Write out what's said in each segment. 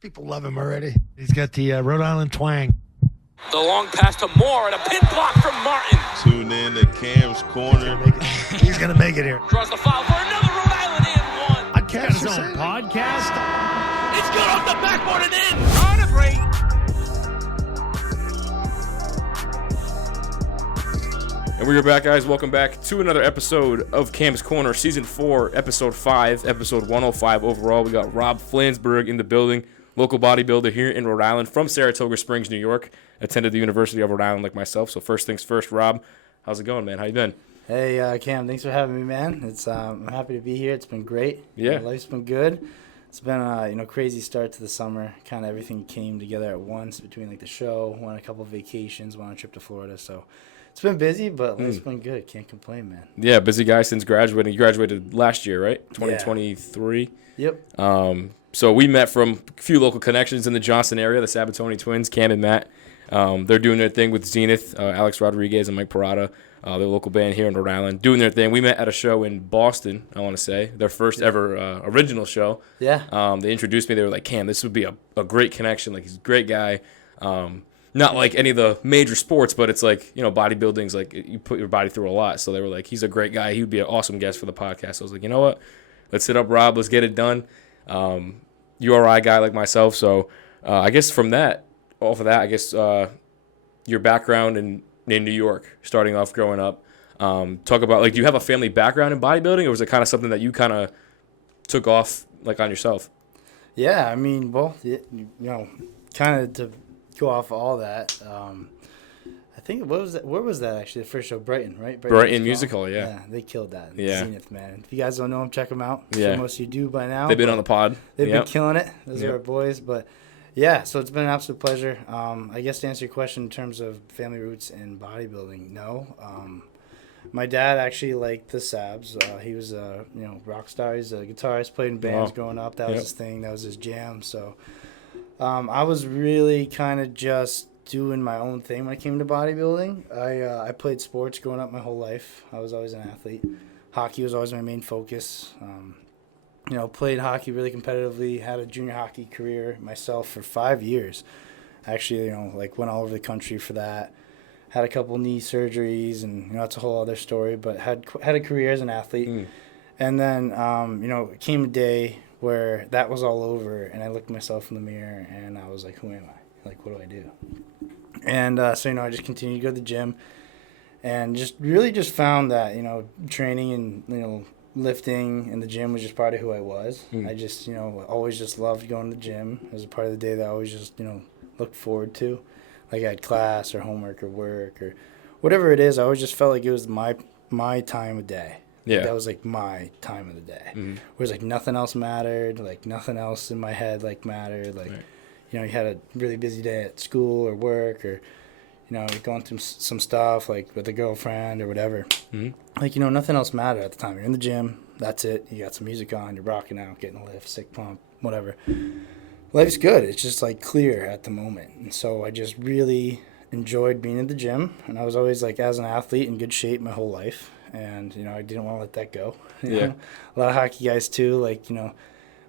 People love him already. He's got the Rhode Island twang. The long pass to Moore and a pin block from Martin. Tune in to Cam's Corner. He's going to make it here. Draws the foul for another Rhode Island and one. He's got his own podcast. It's good off the backboard and in. On a break. And we are back, guys. Welcome back to another episode of Cam's Corner, Season 4, Episode 5, Episode 105 overall. We got Rob Flansburg in the building, local bodybuilder here in Rhode Island from Saratoga Springs, New York. Attended the University of Rhode Island like myself. So first things first, Rob, how's it going, man? How you been? Hey, Cam, thanks for having me, man. I'm happy to be here. It's been great. Yeah. Life's been good. It's been a crazy start to the summer. Kind of everything came together at once between like the show, went on a couple of vacations, went on a trip to Florida. So it's been busy, but life's been good. Can't complain, man. Yeah, busy guy since graduating. You graduated last year, right? 2023. Yeah. Yep. So we met from a few local connections in the Johnson area, the Sabatoni twins, Cam and Matt. They're doing their thing with Zenith, Alex Rodriguez and Mike Parada, their local band here in Rhode Island, doing their thing. We met at a show in Boston, I want to say, their first ever original show. Yeah. They introduced me. They were like, Cam, this would be a great connection. Like, he's a great guy. Not like any of the major sports, but it's like, bodybuilding's like you put your body through a lot. So they were like, he's a great guy. He would be an awesome guest for the podcast. So I was like, you know what? Let's hit up Rob. Let's get it done. URI guy like myself. So I guess off of that, your background in New York, starting off growing up. Talk about, like, do you have a family background in bodybuilding, or was it kind of something that you kind of took off, like, on yourself? Yeah, I mean, well, kind of to go off all that. I think, where was that actually, the first show? Brighton, right? Brighton Music Hall, yeah. Yeah, they killed that. Yeah. Zenith, man. If you guys don't know them, check them out. I'm Yeah. sure most of you do by now. They've been on the pod. They've Yep. been killing it. Those are our boys. But, yeah, so it's been an absolute pleasure. I guess to answer your question in terms of family roots in bodybuilding, no. My dad actually liked the Sabs. He was a rock star. He's a guitarist, played in bands growing up. That was his thing. That was his jam. So I was really kind of just doing my own thing when it came to bodybuilding. I played sports growing up my whole life. I was always an athlete. Hockey was always my main focus. Played hockey really competitively, had a junior hockey career myself for 5 years. Actually, went all over the country for that. Had a couple knee surgeries, and, that's a whole other story, but had a career as an athlete. And then, it came a day where that was all over, and I looked at myself in the mirror, and I was like, who am I? Like, what do I do? And so, I just continued to go to the gym and just really just found that, training and, lifting in the gym was just part of who I was. I just, always just loved going to the gym. It was a part of the day that I always just, looked forward to. Like I had class or homework or work or whatever it is. I always just felt like it was my time of day. Yeah. That was like my time of the day. Whereas like nothing else mattered. Like nothing else in my head mattered. Like, you had a really busy day at school or work or, going through some stuff like with a girlfriend or whatever. Like, nothing else mattered at the time. You're in the gym. That's it. You got some music on. You're rocking out, getting a lift, sick pump, whatever. Life's good. It's just like clear at the moment. And so I just really enjoyed being at the gym. And I was always like, as an athlete, in good shape my whole life. And, I didn't want to let that go. You know? A lot of hockey guys too, like,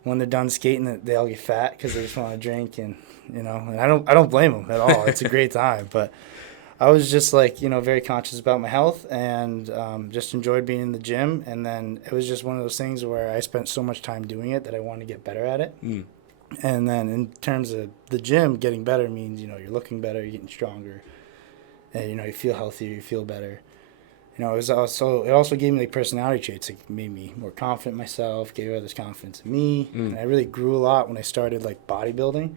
when they're done skating, they all get fat because they just want to drink. And, and I don't blame them at all. It's a great time. But I was just like, very conscious about my health and just enjoyed being in the gym. And then it was just one of those things where I spent so much time doing it that I wanted to get better at it. And then in terms of the gym, getting better means, you're looking better, you're getting stronger, and, you feel healthier, you feel better. It also gave me like personality traits. It made me more confident in myself, gave others confidence in me. And I really grew a lot when I started like bodybuilding,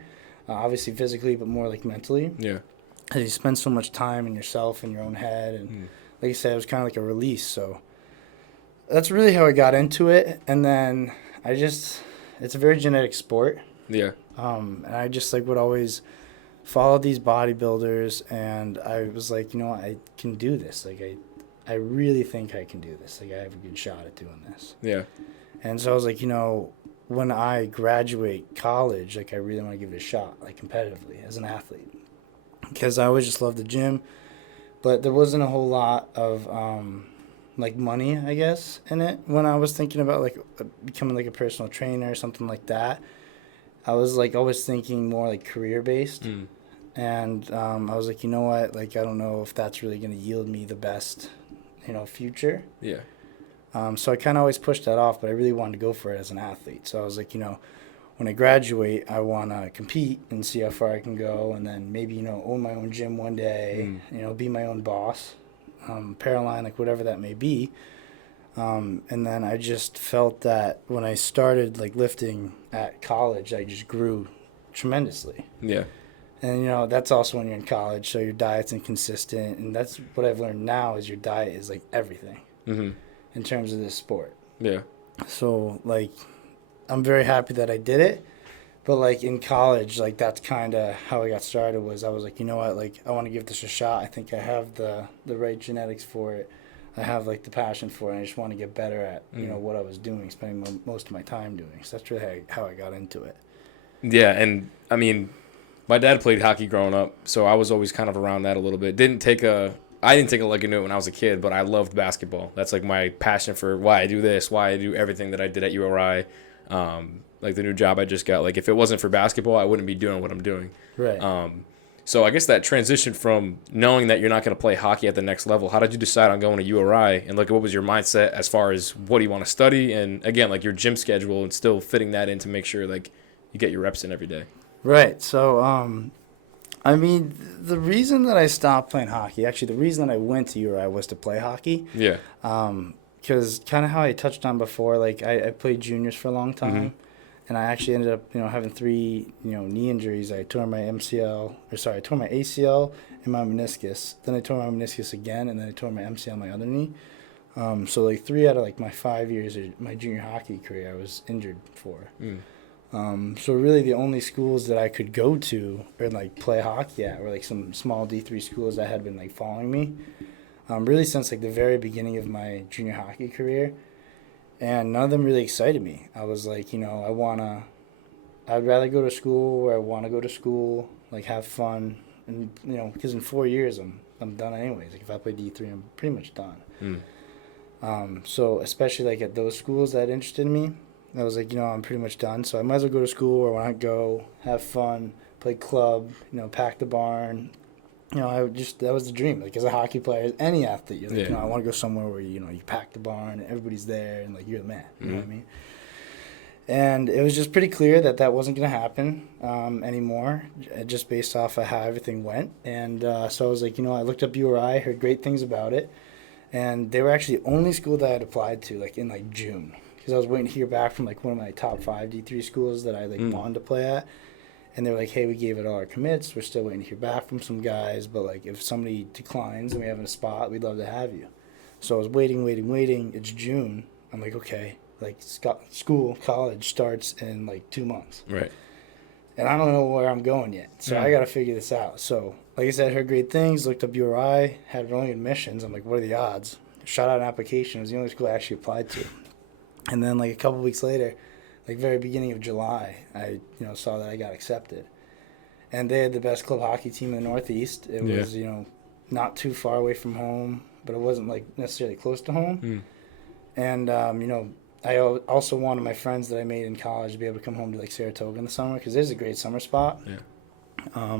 obviously physically, but more like mentally. Yeah. Because you spend so much time in yourself, in your own head. And like I said, it was kind of like a release. So that's really how I got into it. And then it's a very genetic sport. Yeah. And I just would always follow these bodybuilders, and I was like, I can do this. Like I really think I can do this. Like I have a good shot at doing this. Yeah. And so I was like, when I graduate college, like I really want to give it a shot, like competitively as an athlete, because I always just loved the gym, but there wasn't a whole lot of like money, I guess, in it when I was thinking about like becoming like a personal trainer or something like that. I was like always thinking more like career based. And I was like, you know what, like I don't know if that's really going to yield me the best, future. Yeah. So I kind of always pushed that off, but I really wanted to go for it as an athlete. So I was like, when I graduate, I want to compete and see how far I can go, and then maybe, own my own gym one day, be my own boss, Paraline, like whatever that may be. And then I just felt that when I started like lifting at college, I just grew tremendously. Yeah. And, that's also when you're in college, so your diet's inconsistent. And that's what I've learned now is your diet is like everything in terms of this sport. Yeah. So, like, I'm very happy that I did it. But, like, in college, like, that's kind of how I got started was I was like, you know what, like, I want to give this a shot. I think I have the right genetics for it. I have, like, the passion for it. And I just want to get better at, what I was doing, spending most of my time doing. So that's really how I got into it. Yeah, and, I mean, my dad played hockey growing up, so I was always kind of around that a little bit. I didn't take a liking to it when I was a kid, but I loved basketball. That's, like, my passion for why I do this, why I do everything that I did at URI. Like the new job I just got, like if it wasn't for basketball, I wouldn't be doing what I'm doing. Right. So I guess that transition from knowing that you're not going to play hockey at the next level, how did you decide on going to URI? And like, what was your mindset as far as what do you want to study? And again, like your gym schedule and still fitting that in to make sure like you get your reps in every day. Right. So, I mean, the reason that I stopped playing hockey, actually the reason that I went to URI was to play hockey. Yeah. Because kind of how I touched on before, like I played juniors for a long time. And I actually ended up, having 3, knee injuries. I tore my ACL and my meniscus. Then I tore my meniscus again, and then I tore my MCL, my other knee. So, like, 3 out of, like, my 5 years of my junior hockey career I was injured for. So, really, the only schools that I could go to or, like, play hockey at were, like, some small D3 schools that had been, like, following me. Really since, like, the very beginning of my junior hockey career. And none of them really excited me. I was like, I'd rather go to school where I want to go to school, like have fun. And, because in 4 years I'm done anyways. Like if I play D3, I'm pretty much done. So especially like at those schools that interested me, I was like, I'm pretty much done. So I might as well go to school where I want to go, have fun, play club, pack the barn. That was the dream. Like as a hockey player, as any athlete, you're like, I want to go somewhere where you pack the barn and everybody's there and like you're the man. You know what I mean? And it was just pretty clear that wasn't going to happen anymore, just based off of how everything went. And so I was like, I looked up URI, heard great things about it, and they were actually the only school that I had applied to like in like June, because I was waiting to hear back from like one of my top 5 D3 schools that I like wanted to play at. And they were like, hey, we gave it all our commits. We're still waiting to hear back from some guys. But, like, if somebody declines and we have a spot, we'd love to have you. So I was waiting. It's June. I'm like, okay. Like, college starts in, like, 2 months. Right. And I don't know where I'm going yet. So I got to figure this out. So, like I said, heard great things. Looked up URI. Had rolling admissions. I'm like, what are the odds? Shot out an application. It was the only school I actually applied to. And then, like, a couple weeks later, like very beginning of July, I saw that I got accepted, and they had the best club hockey team in the Northeast. It was not too far away from home, but it wasn't like necessarily close to home. And I also wanted my friends that I made in college to be able to come home to like Saratoga in the summer because there's a great summer spot.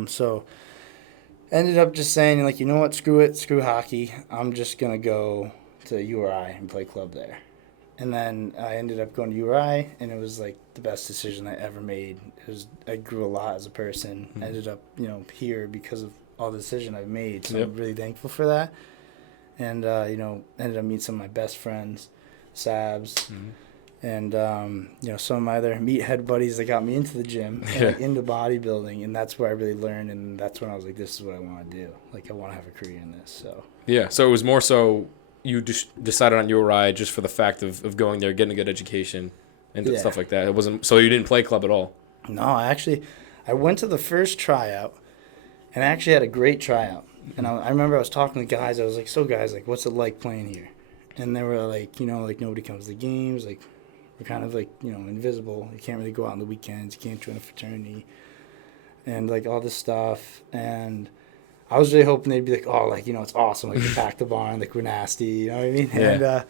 So ended up just saying like, what, screw hockey. I'm just gonna go to URI and play club there. And then I ended up going to URI, and it was, like, the best decision I ever made. I grew a lot as a person. I ended up, here because of all the decision I've made. So I'm really thankful for that. And, ended up meeting some of my best friends, Sabs, and, some of my other meathead buddies that got me into the gym and like, into bodybuilding. And that's where I really learned, and that's when I was like, this is what I want to do. Like, I want to have a career in this. So Yeah, so it was more so you just decided on URI just for the fact of going there, getting a good education, and stuff like that. It wasn't so you didn't play club at all. No, I went to the first tryout, and I actually had a great tryout. And I remember I was talking to guys. I was like, "So guys, like, what's it like playing here?" And they were like, like nobody comes to the games. Like, we're kind of like invisible. You can't really go out on the weekends. You can't join a fraternity, and like all this stuff. And I was really hoping they'd be like, oh, like, it's awesome. Like, we pack the barn, like, we're nasty, you know what I mean? Yeah. And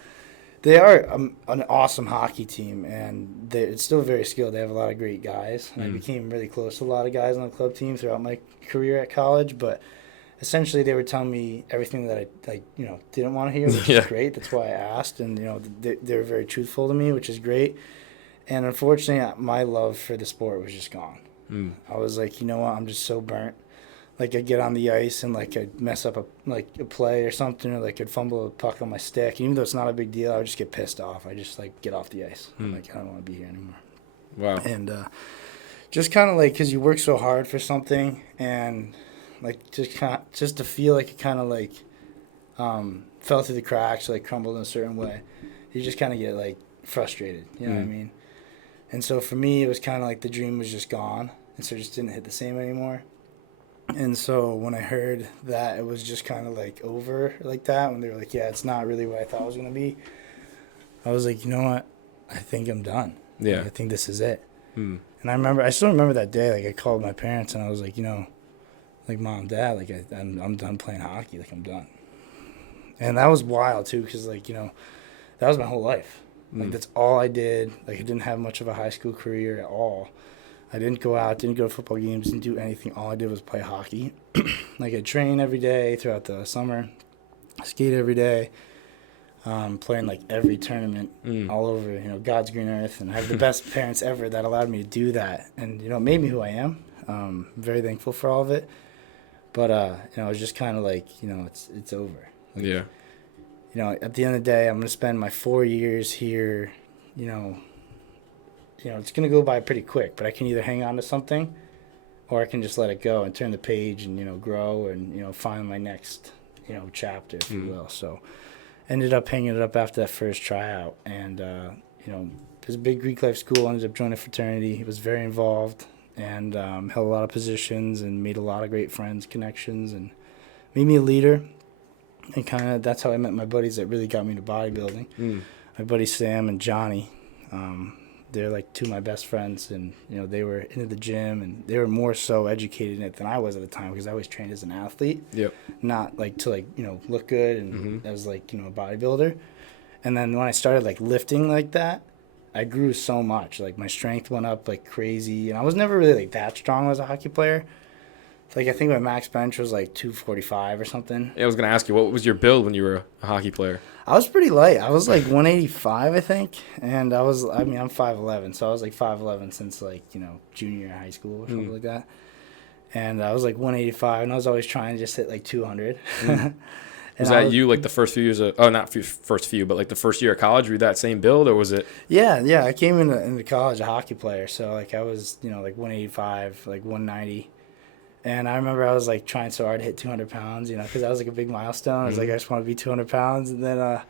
They are an awesome hockey team, and it's still very skilled. They have a lot of great guys. And I became really close to a lot of guys on the club team throughout my career at college. But essentially, they were telling me everything that I didn't want to hear, which is great. That's why I asked, and they were very truthful to me, which is great. And unfortunately, my love for the sport was just gone. I was like, you know what? I'm just so burnt. Like, I'd get on the ice and, like, I'd mess up a play or something, or, like, I'd fumble a puck on my stick. And even though it's not a big deal, I would just get pissed off. I just, like, get off the ice. I'm like, I don't want to be here anymore. Wow. And just kind of, like, because you work so hard for something and, like, just to feel like it kind of, like, fell through the cracks, or, like, crumbled in a certain way, you just kind of get, like, frustrated. You know what I mean? And so for me, it was kind of like the dream was just gone. And so it just didn't hit the same anymore. And so when I heard that it was just kind of like over like that, when they were like, yeah, it's not really what I thought it was going to be, I was like, you know what? I think I'm done. Yeah. Like, I think this is it. And I still remember that day, like I called my parents and I was like, like, Mom, Dad, like I'm done playing hockey. Like, I'm done. And that was wild too, because like, that was my whole life. Like, that's all I did. Like, I didn't have much of a high school career at all. I didn't go out, didn't go to football games, didn't do anything. All I did was play hockey. Like, I train every day throughout the summer, skate every day, playing, like, every tournament all over, God's green earth. And I have the best parents ever that allowed me to do that. And, it made me who I am. I'm very thankful for all of it. But, it was just kind of like, it's over. Like, Yeah. At the end of the day, I'm going to spend my 4 years here, it's going to go by pretty quick, but I can either hang on to something or I can just let it go and turn the page and, grow and, find my next, chapter, if you will. So ended up hanging it up after that first tryout. And, it was a big Greek life school. Ended up joining a fraternity. Was very involved and held a lot of positions and made a lot of great friends, connections, and made me a leader. And kind of that's how I met my buddies that really got me into bodybuilding. My buddy Sam and Johnny. They're like two of my best friends, and they were into the gym, and they were more so educated in it than I was at the time, because I was trained as an athlete, not like to look good and as like a bodybuilder. And then when I started like lifting like that, I grew so much. Like, my strength went up like crazy, and I was never really like that strong as a hockey player. Like, I think my max bench was like 245 or something. Yeah, I was gonna ask you, what was your build when you were a hockey player? I was pretty light. I was like 185, I think. And I'm 5'11", so I was like 5'11" since like, junior year of high school or something like that. And I was like 185, and I was always trying to just hit like 200. Was that you like the first few years of, first few, but like the first year of college, were you that same build, or was it? Yeah. I came into college a hockey player, so like I was, like 185, like 190. And I remember I was, like, trying so hard to hit 200 pounds, because that was, like, a big milestone. I was like, I just want to be 200 pounds. And then,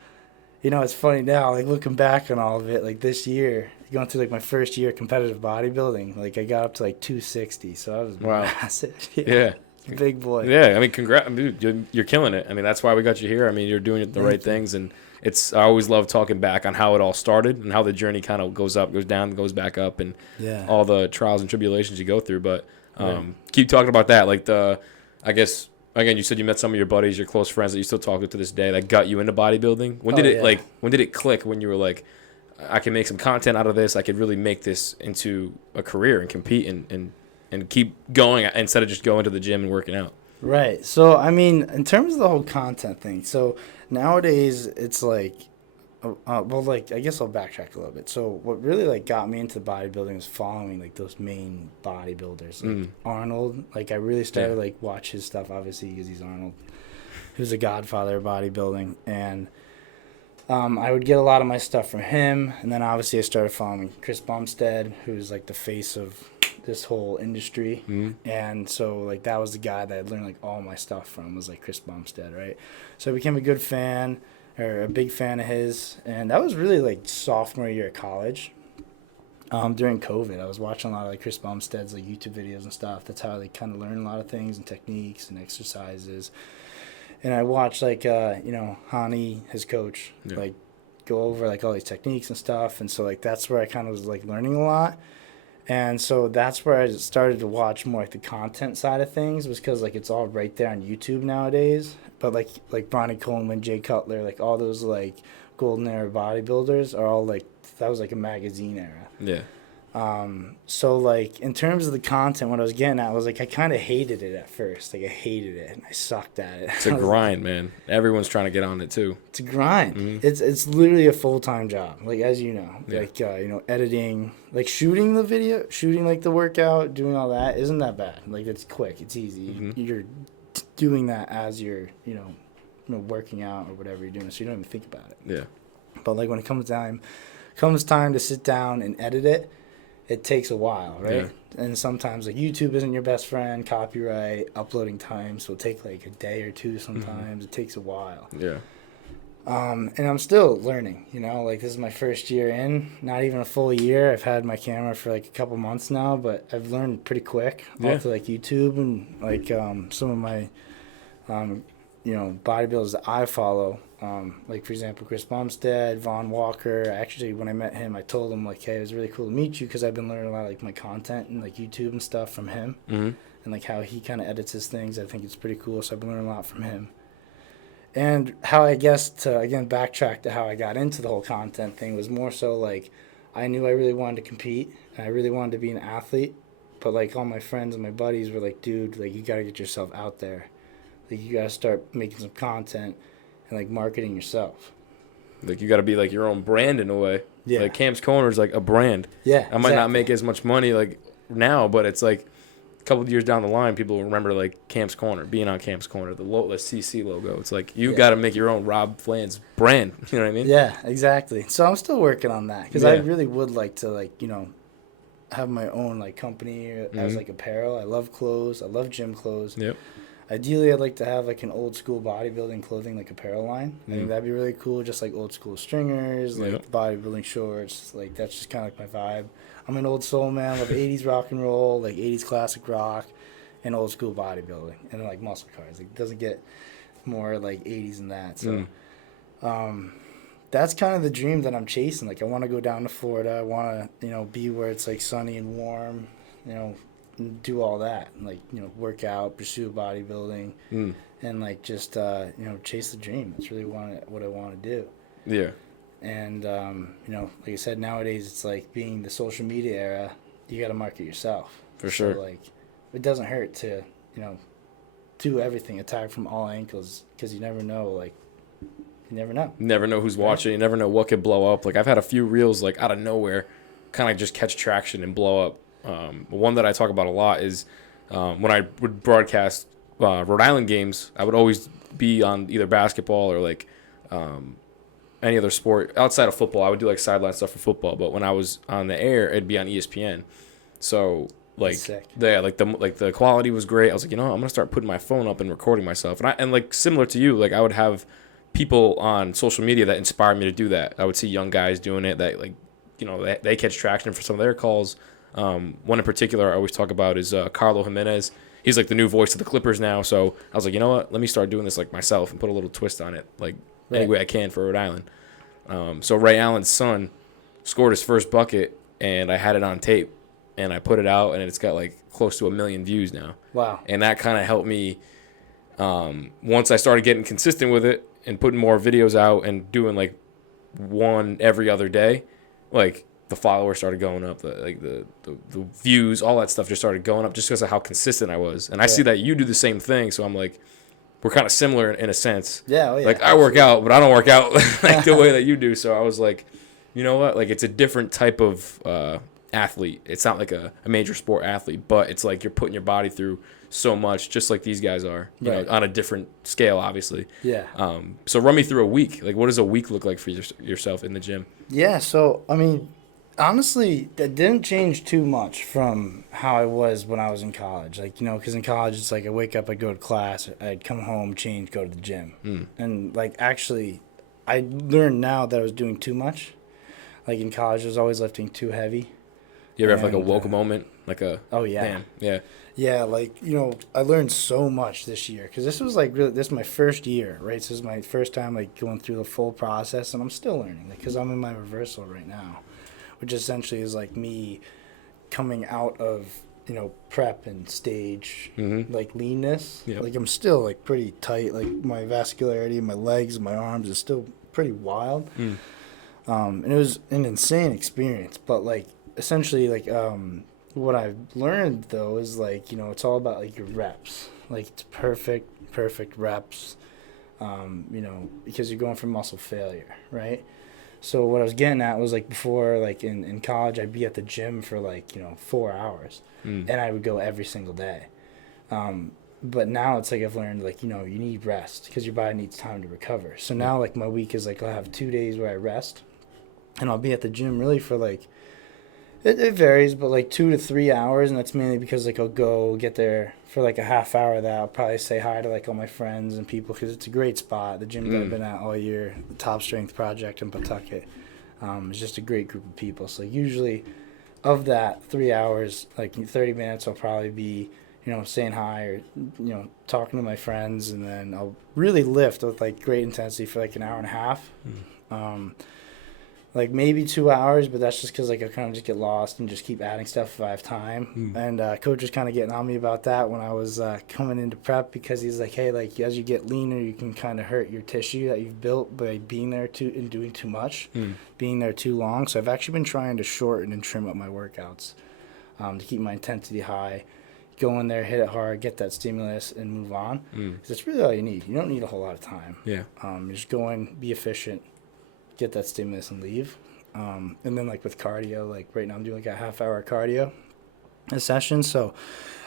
it's funny now, like, looking back on all of it, like, this year, going through, like, my first year of competitive bodybuilding, like, I got up to, like, 260. So I was massive. Yeah. Big boy. Yeah, I mean, congrats. Dude, you're killing it. I mean, that's why we got you here. I mean, you're doing the right things. And I always love talking back on how it all started and how the journey kind of goes up, goes down, goes back up, and all the trials and tribulations you go through. But keep talking about that. Like, I guess, again, you said you met some of your buddies, your close friends that you still talk to this day that got you into bodybuilding. When did it click when you were like, I can make some content out of this, I could really make this into a career and compete and keep going instead of just going to the gym and working out? Right. So, I mean, in terms of the whole content thing, so nowadays it's like, I guess I'll backtrack a little bit. So what really, like, got me into bodybuilding was following, like, those main bodybuilders. Like, Arnold, like, I really started, like, watch his stuff, obviously, because he's Arnold. He was the godfather of bodybuilding. And I would get a lot of my stuff from him. And then, obviously, I started following Chris Bumstead, who's, like, the face of this whole industry. And so, like, that was the guy that I learned, like, all my stuff from, was, like, Chris Bumstead, right? So I became a good fan. Or a big fan of his, and that was really like sophomore year of college. During COVID, I was watching a lot of like Chris Bumstead's like YouTube videos and stuff. That's how I like, kind of learn a lot of things and techniques and exercises. And I watched like Hani, his coach, like go over like all these techniques and stuff. And so like that's where I kind of was like learning a lot. And so that's where I started to watch more like the content side of things, was because like it's all right there on YouTube nowadays. But like Bronny Coleman, Jay Cutler, like all those like golden era bodybuilders are all like, that was like a magazine era. Yeah. So like in terms of the content, what I was getting at was like I kind of hated it at first. Like I hated it and I sucked at it. It's a grind, man. Everyone's trying to get on it too. It's a grind. Mm-hmm. It's literally a full-time job. Like as you know, Yeah. like editing, like shooting the video, shooting like the workout, doing all that isn't that bad. Like it's quick, it's easy. Mm-hmm. You're doing that as you're working out or whatever you're doing, so you don't even think about it. Yeah. But like when it comes time to sit down and edit it, it takes a while, right? Yeah. And sometimes like YouTube isn't your best friend, copyright, uploading times will take like a day or two sometimes. It takes a while. Yeah. And I'm still learning, like this is my first year in, not even a full year. I've had my camera for like a couple months now, but I've learned pretty quick off of like YouTube and like some of my bodybuilders that I follow. Like, for example, Chris Bumstead, Vaughn Walker. Actually, when I met him, I told him, like, hey, it was really cool to meet you because I've been learning a lot of, like, my content and, like, YouTube and stuff from him. Mm-hmm. And, like, how he kind of edits his things. I think it's pretty cool, so I've been learning a lot from him. And how I guess to, again, backtrack to how I got into the whole content thing was more so, like, I knew I really wanted to compete and I really wanted to be an athlete. But, like, all my friends and my buddies were like, dude, like, you got to get yourself out there. Like, you got to start making some content and, like, marketing yourself. Like, you got to be, like, your own brand in a way. Yeah. Like, Cam's Corner is, like, a brand. Yeah, I might not make as much money, like, now, but it's, like, a couple of years down the line, people will remember, like, Cam's Corner, being on Cam's Corner, the CC logo. It's, like, you got to make your own Rob Flans brand. You know what I mean? Yeah, exactly. So I'm still working on that because Yeah. I really would like to, like, have my own, like, company as, like, apparel. I love clothes. I love gym clothes. Yep. Ideally, I'd like to have, like, an old-school bodybuilding clothing, like, apparel line. I think that'd be really cool, just, like, old-school stringers, like, bodybuilding shorts. Like, that's just kind of, like, my vibe. I'm an old soul man. I love 80s rock and roll, like, 80s classic rock, and old-school bodybuilding. And then, like, muscle cars. Like, it doesn't get more, like, 80s than that. So, that's kind of the dream that I'm chasing. Like, I want to go down to Florida. I want to, be where it's, like, sunny and warm, do all that, and, like, work out, pursue bodybuilding, and, like, just chase the dream. That's really what I want to do. Yeah. And like I said, nowadays it's like being the social media era, you got to market yourself For sure. So, like, it doesn't hurt to do everything, attack from all angles, because you never know. Like, you never know. You never know who's watching. You never know what could blow up. Like, I've had a few reels, like, out of nowhere kind of just catch traction and blow up. One that I talk about a lot is when I would broadcast Rhode Island games, I would always be on either basketball or, like, any other sport. Outside of football, I would do, like, sideline stuff for football. But when I was on the air, it'd be on ESPN. So, like, the quality was great. I was like, I'm going to start putting my phone up and recording myself. And like, similar to you, like, I would have people on social media that inspired me to do that. I would see young guys doing it that, like, they catch traction for some of their calls. One in particular I always talk about is Carlo Jimenez. He's, like, the new voice of the Clippers now. So I was like, you know what? Let me start doing this, like, myself and put a little twist on it, like, any way I can for Rhode Island. So Ray Allen's son scored his first bucket, and I had it on tape, and I put it out, and it's got, like, close to 1 million views now. Wow. And that kind of helped me once I started getting consistent with it and putting more videos out and doing, like, one every other day, like, the followers started going up, the views, all that stuff just started going up just because of how consistent I was. And I see that you do the same thing, so I'm like, we're kind of similar in a sense. Yeah, oh yeah. Like, I work out, but I don't work out like the way that you do. So I was like, you know what? Like, it's a different type of athlete. It's not like a major sport athlete, but it's like you're putting your body through so much, just like these guys are, you know, on a different scale, obviously. Yeah. So run me through a week. Like, what does a week look like for yourself in the gym? Yeah. So, I mean, honestly, that didn't change too much from how I was when I was in college. Like, because in college, it's like I wake up, I'd go to class, I'd come home, change, go to the gym. And, like, actually, I learned now that I was doing too much. Like, in college, I was always lifting too heavy. You ever have, like, a woke moment? Like a... Oh, yeah. Damn. Yeah. Yeah, like, I learned so much this year. Because this was, like, really, this is my first year, right? So this is my first time, like, going through the full process. And I'm still learning. Because I'm in my reversal right now. Which essentially is, like, me coming out of, prep and stage, like, leanness. Yep. Like, I'm still, like, pretty tight. Like, my vascularity in my legs and my arms is still pretty wild. And it was an insane experience. But like essentially, like what I've learned though is like, you know, it's all about like your reps. Like it's perfect reps. You know, because you're going for muscle failure, right? So what I was getting at was like before, like in college, I'd be at the gym for like, you know, 4 hours, and I would go every single day. But now it's like I've learned like, you know, you need rest because your body needs time to recover. So now like my week is like I'll have 2 days where I rest, and I'll be at the gym really for like, it varies, but like 2 to 3 hours, and that's mainly because like I'll go get there for like a half hour. That I'll probably say hi to like all my friends and people because it's a great spot. The gym that I've been at all year, the Top Strength Project in Pawtucket, is just a great group of people. So usually, of that 3 hours, like 30 minutes, I'll probably be, you know, saying hi or, you know, talking to my friends, and then I'll really lift with like great intensity for like an hour and a half. Like maybe 2 hours, but that's just because like I kind of just get lost and just keep adding stuff if I have time. And coach was kind of getting on me about that when I was coming into prep, because he's like, hey, like as you get leaner, you can kind of hurt your tissue that you've built by being there and doing too much, being there too long. So I've actually been trying to shorten and trim up my workouts to keep my intensity high. Go in there, hit it hard, get that stimulus, and move on. Because that's really all you need. You don't need a whole lot of time. Yeah. You just go in, be efficient, get that stimulus, and leave. And then like with cardio, like right now I'm doing like a half-hour cardio a session. So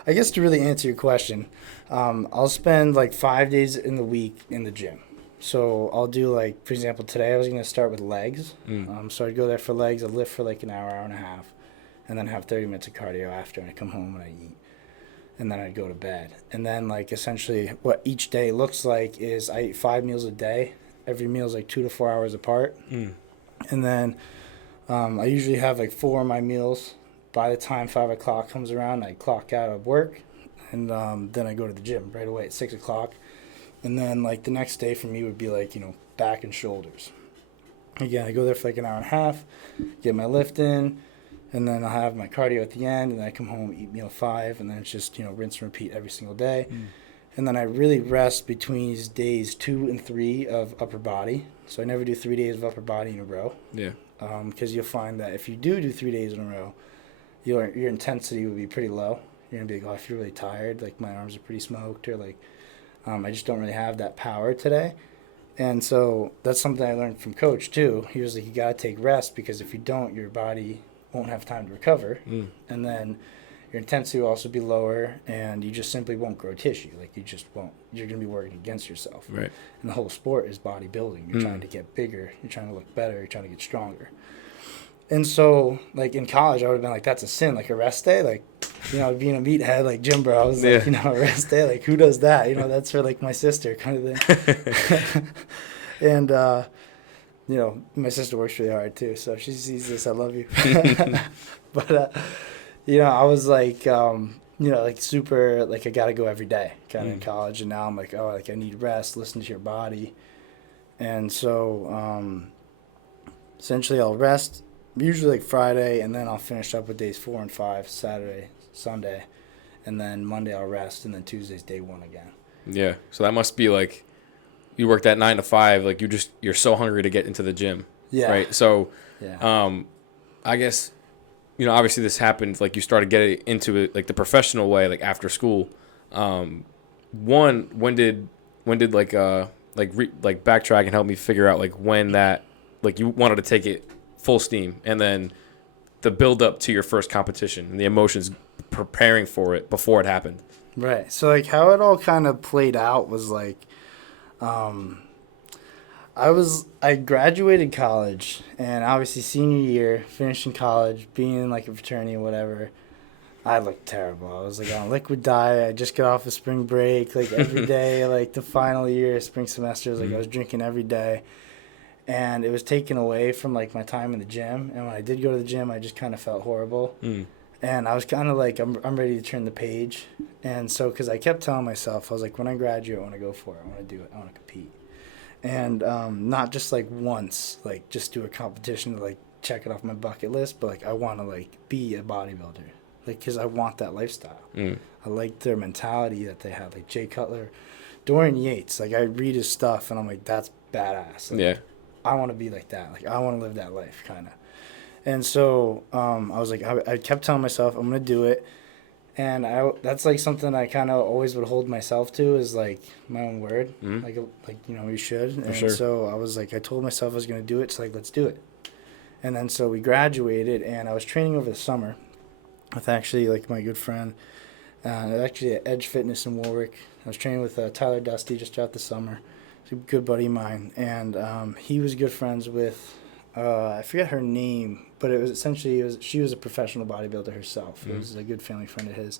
I guess to really answer your question, I'll spend like 5 days in the week in the gym. So I'll do like, for example, today I was going to start with legs. So I'd go there for legs, I'd lift for like an hour, hour and a half, and then have 30 minutes of cardio after, and I come home and I eat. And then I'd go to bed. And then like essentially what each day looks like is I eat 5 meals a day. Every meal is like 2 to 4 hours apart. And then I usually have like 4 of my meals. By the time 5 o'clock comes around, I clock out of work. And then I go to the gym right away at 6 o'clock. And then like the next day for me would be like, you know, back and shoulders. Again, I go there for like an hour and a half, get my lift in. And then I'll have my cardio at the end, and then I come home, eat meal 5, and then it's just, you know, rinse and repeat every single day. And then I really rest between these days 2 and 3 of upper body. So I never do 3 days of upper body in a row. Yeah. Because you'll find that if you do 3 days in a row, your intensity will be pretty low. You're going to be like, oh, I feel really tired. Like my arms are pretty smoked, or like I just don't really have that power today. And so that's something I learned from Coach too. He was like, you got to take rest, because if you don't, your body won't have time to recover, and then your intensity will also be lower, and you just simply won't grow tissue. Like you just won't. You're going to be working against yourself. Right. And the whole sport is bodybuilding. You're trying to get bigger. You're trying to look better. You're trying to get stronger. And so, like in college, I would have been like, that's a sin. Like a rest day, like, you know, being a meathead like Jim Bro, I was like, you know, a rest day, like who does that? You know, that's for like my sister kind of thing. And you know, my sister works really hard too, so she sees this. I love you. But, you know, I was like, you know, like super, like I got to go every day kind of in college. And now I'm like, oh, like I need rest, listen to your body. And so essentially I'll rest usually like Friday, and then I'll finish up with days 4 and 5, Saturday, Sunday. And then Monday I'll rest, and then Tuesday's day 1 again. Yeah, so that must be like, you work that 9 to 5, like you're so hungry to get into the gym. Yeah. Right. So, I guess, you know, obviously this happened, like you started getting into it like the professional way, like after school. When did like backtrack and help me figure out like when that, like you wanted to take it full steam, and then the build up to your first competition and the emotions preparing for it before it happened. Right. So like how it all kind of played out was like, I graduated college, and obviously senior year, finishing college, being in like a fraternity or whatever, I looked terrible. I was like on a liquid diet. I just got off of spring break, like every day, like the final year, spring semester, like I was drinking every day, and it was taken away from like my time in the gym. And when I did go to the gym, I just kind of felt horrible. And I was kind of like, I'm ready to turn the page. And so, because I kept telling myself, I was like, when I graduate, I want to go for it. I want to do it. I want to compete. And not just like once, like just do a competition to like check it off my bucket list, but like I want to like be a bodybuilder, like because I want that lifestyle. I like their mentality that they have, like Jay Cutler, Dorian Yates. Like I read his stuff and I'm like, that's badass. Like, I want to be like that. Like, I want to live that life, kind of. And so I was like, I kept telling myself, I'm going to do it. And that's like something I kind of always would hold myself to, is like my own word. Like, you know, you should. And sure. so I was like, I told myself I was going to do it. So like, let's do it. And then so we graduated, and I was training over the summer with actually like my good friend, actually at Edge Fitness in Warwick. I was training with Tyler Dusty just throughout the summer. He's a good buddy of mine. And he was good friends with, I forget her name, but it was essentially, she was a professional bodybuilder herself. It was a good family friend of his.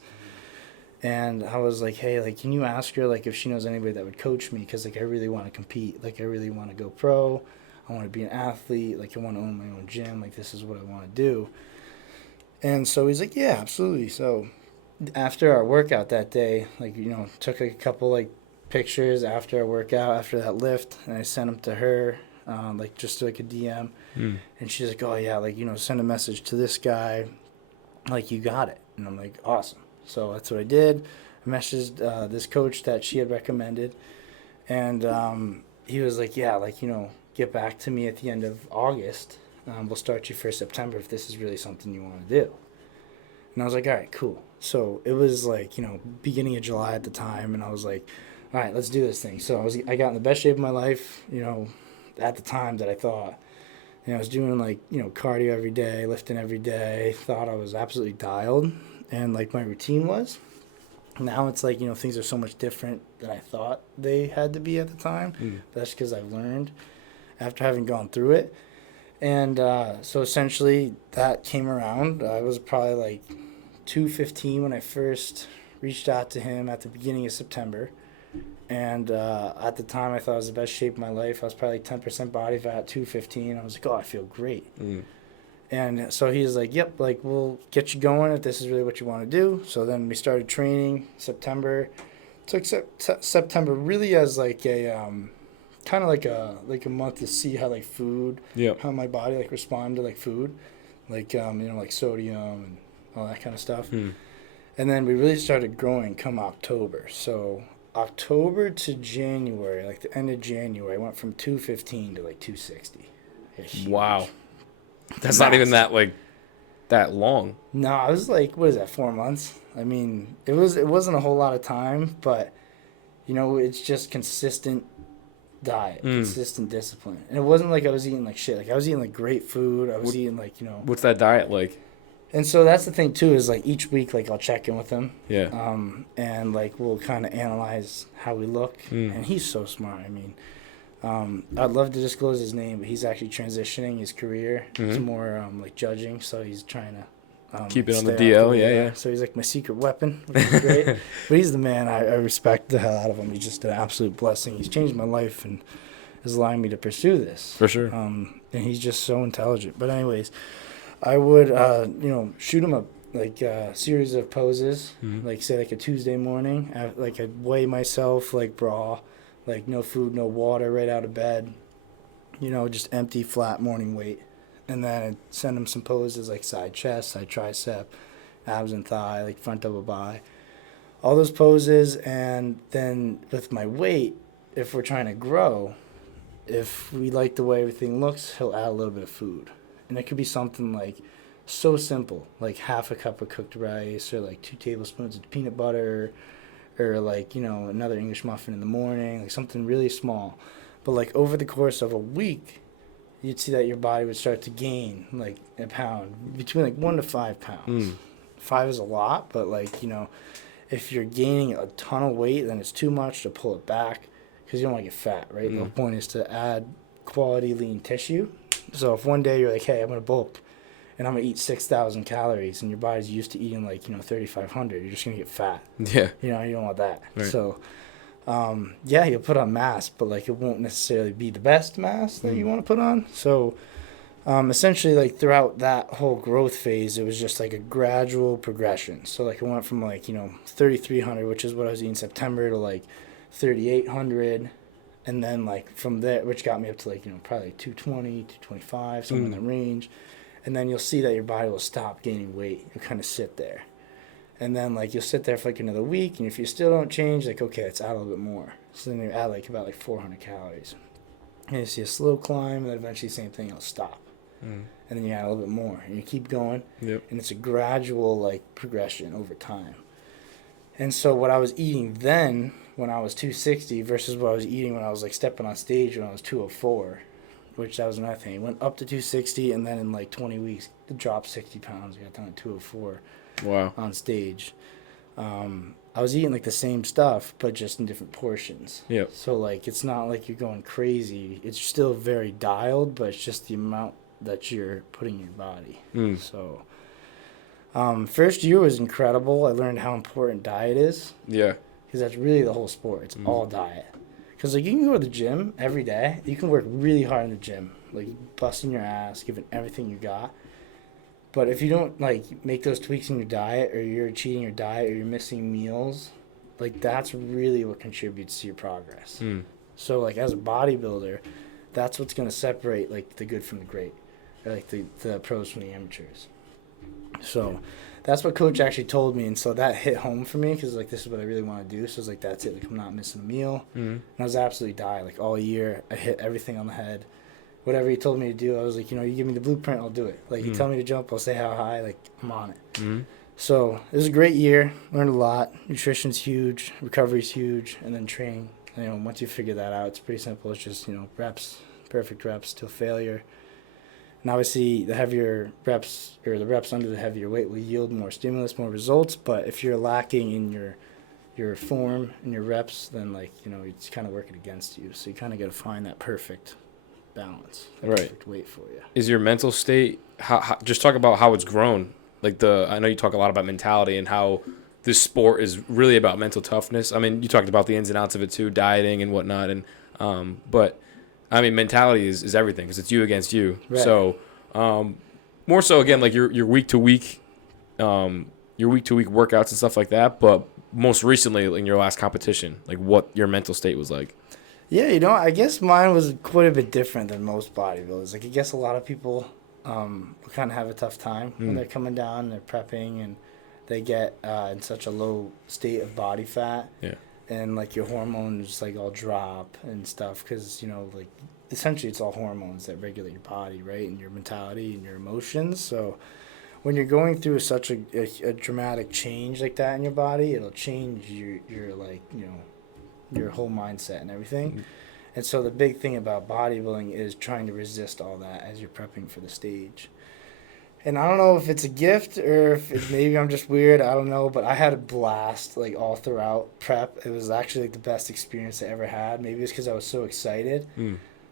And I was like, hey, like, can you ask her, like, if she knows anybody that would coach me? Because, like, I really want to compete. Like, I really want to go pro. I want to be an athlete. Like, I want to own my own gym. Like, this is what I want to do. And so he's like, yeah, absolutely. So after our workout that day, like, you know, took like a couple, like, pictures after our workout, after that lift, and I sent them to her, like, just like a DM. And she's like, oh, yeah, like, you know, send a message to this guy. Like, you got it. And I'm like, awesome. So that's what I did. I messaged this coach that she had recommended. And he was like, yeah, like, you know, get back to me at the end of August. We'll start you for September if this is really something you want to do. And I was like, all right, cool. So it was like, you know, beginning of July at the time. And I was like, all right, let's do this thing. So I got in the best shape of my life, you know, at the time that I thought. And I was doing, like, you know, cardio every day, lifting every day. Thought I was absolutely dialed, and, like, my routine was. Now it's like, you know, things are so much different than I thought they had to be at the time. That's because I've learned after having gone through it. And so essentially that came around. I was probably, like, 215 when I first reached out to him at the beginning of September. And at the time, I thought I was the best shape of my life. I was probably 10% body fat, 215. I was like, oh, I feel great. And so he was like, yep, like, we'll get you going if this is really what you want to do. So then we started training September. Took September really as like a kind of like a month to see how, like, food, how my body, like, responded to, like, food, like, you know, like sodium and all that kind of stuff. And then we really started growing come October. So October to January, like the end of January, I went from 215 to like 260. Wow. That's not even that, like, that long. No, I was like, what is that, 4 months? I mean, it wasn't a whole lot of time, but, you know, it's just consistent diet, consistent discipline. And it wasn't like I was eating like shit. Like, I was eating like great food. I was eating like, you know. What's that diet like? And so that's the thing too, is like each week, like, I'll check in with him. Yeah. And like we'll kind of analyze how we look. And he's so smart. I mean, I'd love to disclose his name, but he's actually transitioning his career to more like judging. So he's trying to keep it on the stay DL. off Yeah. So he's like my secret weapon, which is great. But he's the man. I respect the hell out of him. He's just an absolute blessing. He's changed my life and is allowing me to pursue this. For sure. And he's just so intelligent. But anyways, I would, you know, shoot him a like a series of poses, like say like a Tuesday morning. Like I'd weigh myself like raw, like no food, no water, right out of bed. You know, just empty, flat morning weight. And then I'd send him some poses like side chest, side tricep, abs and thigh, like front double bi. All those poses. And then with my weight, if we're trying to grow, if we like the way everything looks, he'll add a little bit of food. And it could be something like so simple, like half a cup of cooked rice or like 2 tablespoons of peanut butter or like, you know, another English muffin in the morning, like something really small. But like over the course of a week, you'd see that your body would start to gain like a pound, between like 1 to 5 pounds. 5 is a lot, but like, you know, if you're gaining a ton of weight, then it's too much to pull it back because you don't want to get fat, right? The whole point is to add quality lean tissue. So if one day you're like, hey, I'm going to bulk and I'm going to eat 6,000 calories and your body's used to eating like, you know, 3,500, you're just going to get fat. Yeah. You know, you don't want that. Right. So, yeah, you'll put on mass, but like it won't necessarily be the best mass that you want to put on. So essentially like throughout that whole growth phase, it was just like a gradual progression. So like it went from like, you know, 3,300, which is what I was eating in September, to like 3,800. And then, like, from there, which got me up to, like, you know, probably 220, 225, somewhere in that range. And then you'll see that your body will stop gaining weight. You'll kind of sit there. And then, like, you'll sit there for, like, another week. And if you still don't change, like, okay, let's add a little bit more. So then you add, like, about, like, 400 calories. And you see a slow climb, and then eventually same thing, it'll stop. And then you add a little bit more, and you keep going. Yep. And it's a gradual, like, progression over time. And so what I was eating then when I was 260 versus what I was eating when I was, like, stepping on stage when I was 204, which that was another thing. It went up to 260, and then in, like, 20 weeks, it dropped 60 pounds. I got down to 204 on stage. I was eating, like, the same stuff, but just in different portions. Yep. So, like, it's not like you're going crazy. It's still very dialed, but it's just the amount that you're putting in your body. So, first year was incredible. I learned how important diet is. Yeah. Because that's really the whole sport. It's all diet. Because, like, you can go to the gym every day. You can work really hard in the gym. Like, busting your ass, giving everything you got. But if you don't, like, make those tweaks in your diet, or you're cheating your diet, or you're missing meals, like, that's really what contributes to your progress. So, like, as a bodybuilder, that's what's going to separate, like, the good from the great. Or, like, the pros from the amateurs. So that's what coach actually told me, and so that hit home for me because, like, this is what I really want to do. So I was like, that's it. Like, I'm not missing a meal. And I was absolutely diet. Like, all year, I hit everything on the head. Whatever he told me to do, I was like, you give me the blueprint, I'll do it. Like, you tell me to jump, I'll say how high. Like, I'm on it. So it was a great year. Learned a lot. Nutrition's huge. Recovery's huge. And then training. Once you figure that out, it's pretty simple. It's just, reps, perfect reps till failure. And obviously, the heavier reps, or the reps under the heavier weight, will yield more stimulus, more results. But if you're lacking in your form and your reps, then, like, it's kind of working against you. So you kind of got to find that perfect balance, perfect weight for you. Is your mental state, how just talk about how it's grown? Like, I know you talk a lot about mentality and how this sport is really about mental toughness. I mean, you talked about the ins and outs of it too, dieting and whatnot. And but I mean, mentality is everything because it's you against you. Right. So more so again, like your week to week workouts and stuff like that. But most recently, in your last competition, like what your mental state was like. Yeah, I guess mine was quite a bit different than most bodybuilders. Like, I guess a lot of people will kind of have a tough time when they're coming down, they're prepping, and they get in such a low state of body fat. Yeah. And, like, your hormones, like, all drop and stuff because, like, essentially it's all hormones that regulate your body, right, and your mentality and your emotions. So when you're going through such a dramatic change like that in your body, it'll change your like, your whole mindset and everything. And so the big thing about bodybuilding is trying to resist all that as you're prepping for the stage. And I don't know if it's a gift or if maybe I'm just weird. I don't know. But I had a blast, like, all throughout prep. It was actually, like, the best experience I ever had. Maybe it's because I was so excited.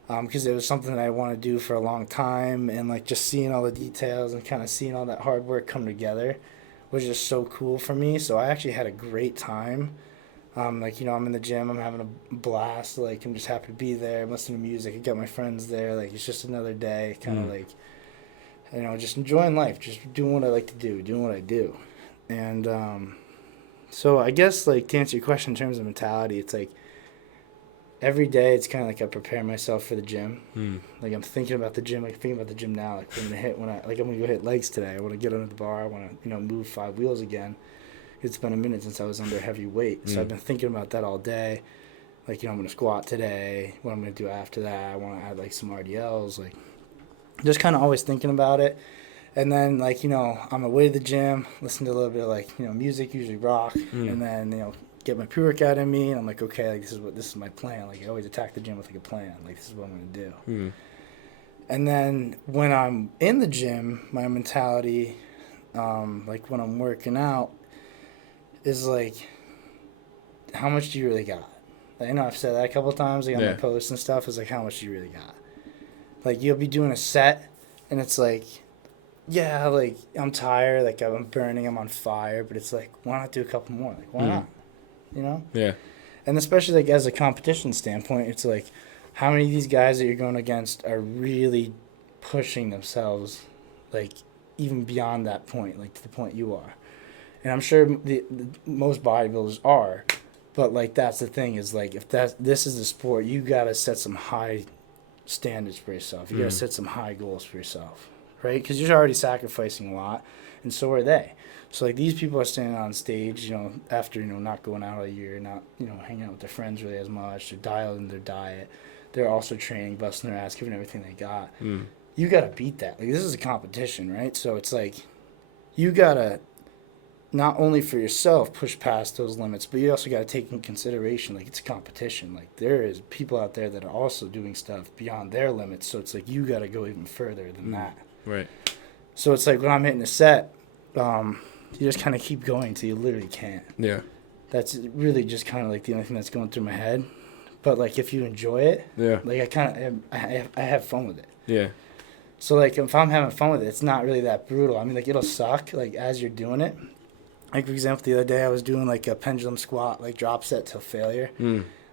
Because it was something that I wanted to do for a long time. And, like, just seeing all the details and kind of seeing all that hard work come together was just so cool for me. So I actually had a great time. Like, I'm in the gym. I'm having a blast. Like, I'm just happy to be there. I'm listening to music. I got my friends there. Like, it's just another day. Kind of like, just enjoying life. Just doing what I like to do. Doing what I do. And so I guess, like, to answer your question in terms of mentality, it's like every day it's kind of like I prepare myself for the gym. Like, I'm thinking about the gym. Like, thinking about the gym now. Like, I'm going to go hit legs today. I want to get under the bar. I want to, move 5 wheels again. It's been a minute since I was under heavy weight. So I've been thinking about that all day. Like, I'm going to squat today. What I'm going to do after that. I want to add, like, some RDLs. Like, just kind of always thinking about it. And then, like, on my way to the gym, listen to a little bit of, like, music, usually rock. And then, get my pre-workout in me. And I'm like, okay, like, this is my plan. Like, I always attack the gym with, like, a plan. Like, this is what I'm going to do. And then when I'm in the gym, my mentality, like, when I'm working out, is like, how much do you really got? Like, I know I've said that a couple of times, like, on my posts and stuff, is like, how much do you really got? Like, you'll be doing a set, and it's like, yeah, like, I'm tired, like, I'm burning, I'm on fire, but it's like, why not do a couple more? Like, why not? Yeah. And especially, like, as a competition standpoint, it's like, how many of these guys that you're going against are really pushing themselves, like, even beyond that point, like, to the point you are? And I'm sure the most bodybuilders are, but, like, that's the thing is, like, if this is the sport, you got to set some high standards for yourself. You got to set some high goals for yourself, right? Because you're already sacrificing a lot, and so are they. So, like, these people are standing on stage, after, not going out all year, not, hanging out with their friends really as much, they're dialed in their diet. they're also training, busting their ass, giving everything they got. You got to beat that. Like, this is a competition, right? So it's like you got to not only for yourself push past those limits, but you also got to take in consideration, like, it's a competition. Like, there is people out there that are also doing stuff beyond their limits. So it's like you got to go even further than that. Right. So it's like when I'm hitting a set, you just kind of keep going till you literally can't. Yeah. That's really just kind of like the only thing that's going through my head. But like if you enjoy it, Yeah. like I have fun with it. Yeah. So like if I'm having fun with it, it's not really that brutal. I mean, like it'll suck like as you're doing it. Like for example, the other day I was doing like a pendulum squat, like drop set till failure.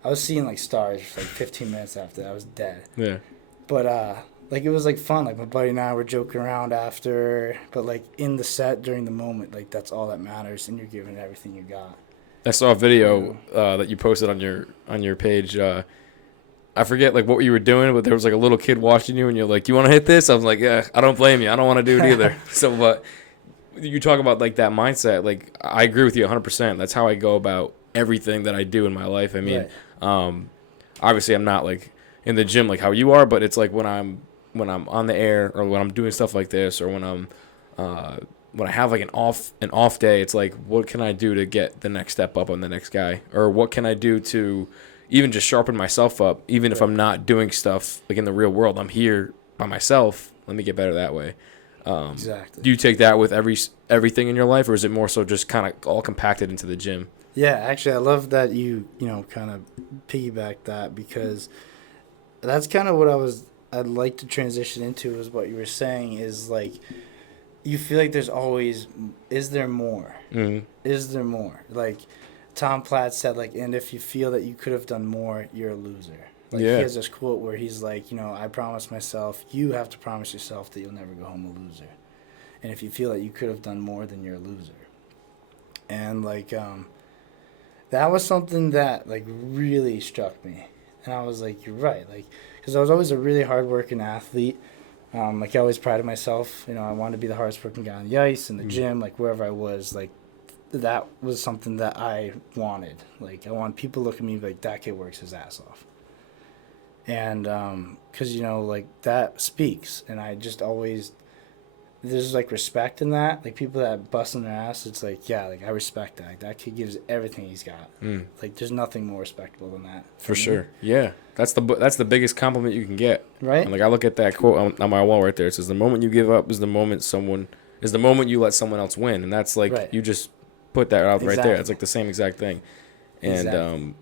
I was seeing like stars for like 15 minutes after that. I was dead. Yeah. But like it was like fun. Like my buddy and I were joking around after, but like in the set during the moment, like that's all that matters, and you're giving it everything you got. I saw a video that you posted on your page. I forget like what you were doing, but there was like a little kid watching you, and you're like, "You want to hit this?" I was like, "Yeah, I don't blame you. I don't want to do it either." So, but you talk about like that mindset. Like I agree with you 100%. That's how I go about everything that I do in my life. I mean, obviously I'm not like in the gym like how you are, but it's like when I'm on the air or when I'm doing stuff like this or when I have like an off day, it's like, what can I do to get the next step up on the next guy? Or what can I do to even just sharpen myself up, even if I'm not doing stuff like in the real world? I'm here by myself. Let me get better that way. Exactly. Do you take that with everything in your life, or is it more so just kind of all compacted into the gym? Yeah, actually, I love that you kind of piggyback that, because that's kind of what I'd like to transition into is what you were saying is like, you feel like there's always, is there more? Mm-hmm. Is there more? Like Tom Platt said, like, and if you feel that you could have done more, you're a loser. Like he has this quote where he's like, I promised myself, you have to promise yourself that you'll never go home a loser. And if you feel that you could have done more, then you're a loser. And like, that was something that like really struck me. And I was like, you're right. Like, because I was always a really hardworking athlete. Like I always prided myself, I wanted to be the hardest working guy on the ice, in the gym, like wherever I was, like that was something that I wanted. Like I want people to look at me like that kid works his ass off. And because like that speaks, and I just always, there's like respect in that. Like people that busting their ass, it's like, yeah, like I respect that. Like, that kid gives everything he's got. Like there's nothing more respectable than that. For sure. Yeah. That's the biggest compliment you can get. Right. And like I look at that quote on my wall right there. It says, "The moment you give up is the moment you let someone else win." And that's like you just put that out right there. It's like the same exact thing. And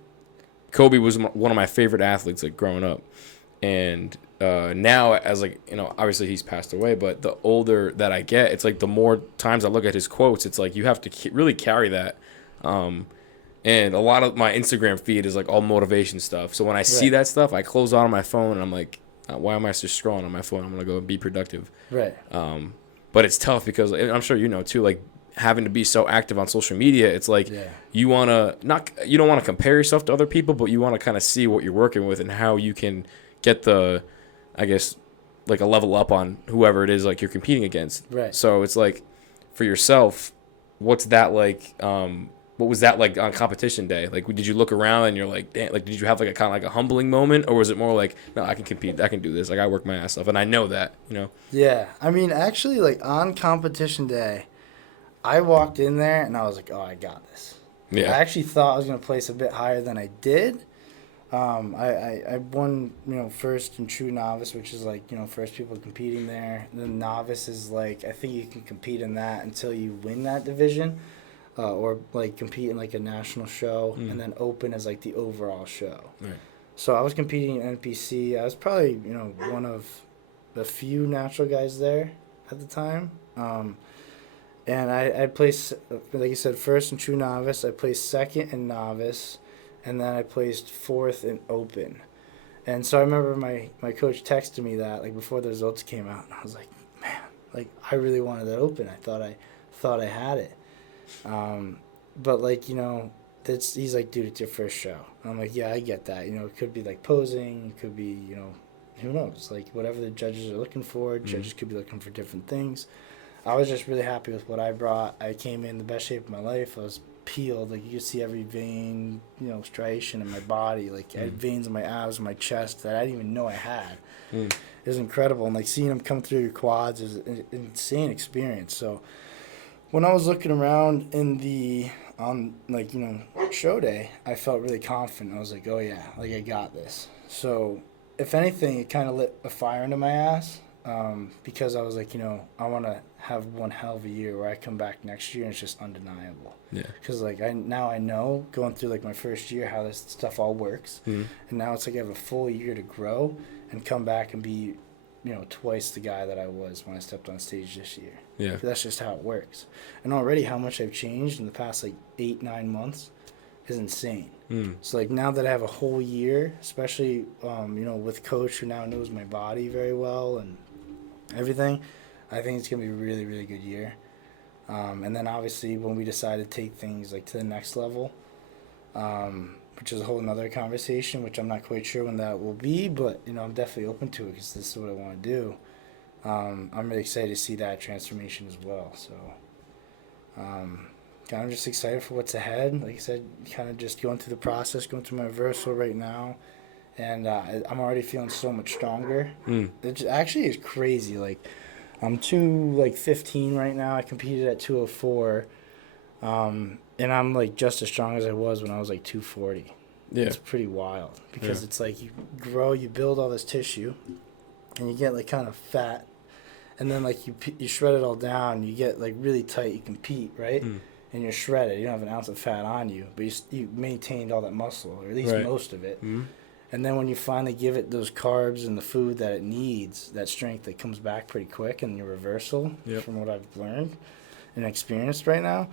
Kobe was one of my favorite athletes like growing up. And now as like, obviously he's passed away, but the older that I get, it's like the more times I look at his quotes, it's like you have to really carry that. And a lot of my Instagram feed is like all motivation stuff. So when I see that stuff, I close out on my phone and I'm like, why am I just scrolling on my phone? I'm going to go and be productive. Right. But it's tough because I'm sure too, like having to be so active on social media, it's like you don't want to compare yourself to other people, but you want to kind of see what you're working with and how you can get the, I guess, like a level up on whoever it is like you're competing against. Right. So it's like for yourself, what's that like? What was that like on competition day? Like, did you look around and you're like, damn, like, did you have like a kind of like a humbling moment, or was it more like, no, I can compete, I can do this, like I work my ass off, and I know that, Yeah, I mean, actually, like on competition day, I walked in there and I was like, oh, I got this. Yeah. I actually thought I was gonna place a bit higher than I did. I won, first in true novice, which is like, first people competing there. The novice is like, I think you can compete in that until you win that division. Or like compete in like a national show, and then open as like the overall show. Right. So I was competing in NPC. I was probably one of the few natural guys there at the time. And I placed, like you said, first in true novice. I placed second in novice, and then I placed fourth in open. And so I remember my coach texted me that like before the results came out, and I was like, man, like I really wanted that open. I thought I had it. But like, he's like, dude, it's your first show. And I'm like, yeah, I get that. It could be like posing, it could be, who knows? Like whatever the judges are looking for, judges could be looking for different things. I was just really happy with what I brought. I came in the best shape of my life. I was peeled. Like, you could see every vein, striation in my body. Like, I had veins in my abs and my chest that I didn't even know I had. It was incredible. And, like, seeing them come through your quads is an insane experience. So when I was looking around on show day, I felt really confident. I was like, oh, yeah, like, I got this. So if anything, it kind of lit a fire into my ass. Because I was like, I want to have one hell of a year where I come back next year and it's just undeniable. Yeah. Because, like, I know going through, like, my first year how this stuff all works. And now it's like I have a full year to grow and come back and be, twice the guy that I was when I stepped on stage this year. Yeah. That's just how it works. And already how much I've changed in the past, like, 8-9 months is insane. So, like, now that I have a whole year, especially, with Coach who now knows my body very well and everything, I think it's going to be a really, really good year. And then, obviously, when we decide to take things, like, to the next level, which is a whole nother conversation, which I'm not quite sure when that will be, but, I'm definitely open to it because this is what I want to do. I'm really excited to see that transformation as well. So, kind of just excited for what's ahead. Like I said, kind of just going through the process, going through my reversal right now. And I'm already feeling so much stronger. It actually is crazy. Like, I'm 215 right now. I competed at 204. And I'm, like, just as strong as I was when I was, like, 240. Yeah. It's pretty wild because it's like you grow, you build all this tissue, and you get, like, kind of fat. And then, like, you shred it all down. You get, like, really tight. You compete, right? And you're shredded. You don't have an ounce of fat on you, but you maintained all that muscle, or at least most of it. And then when you finally give it those carbs and the food that it needs, that strength that comes back pretty quick in your reversal, from what I've learned and experienced right now,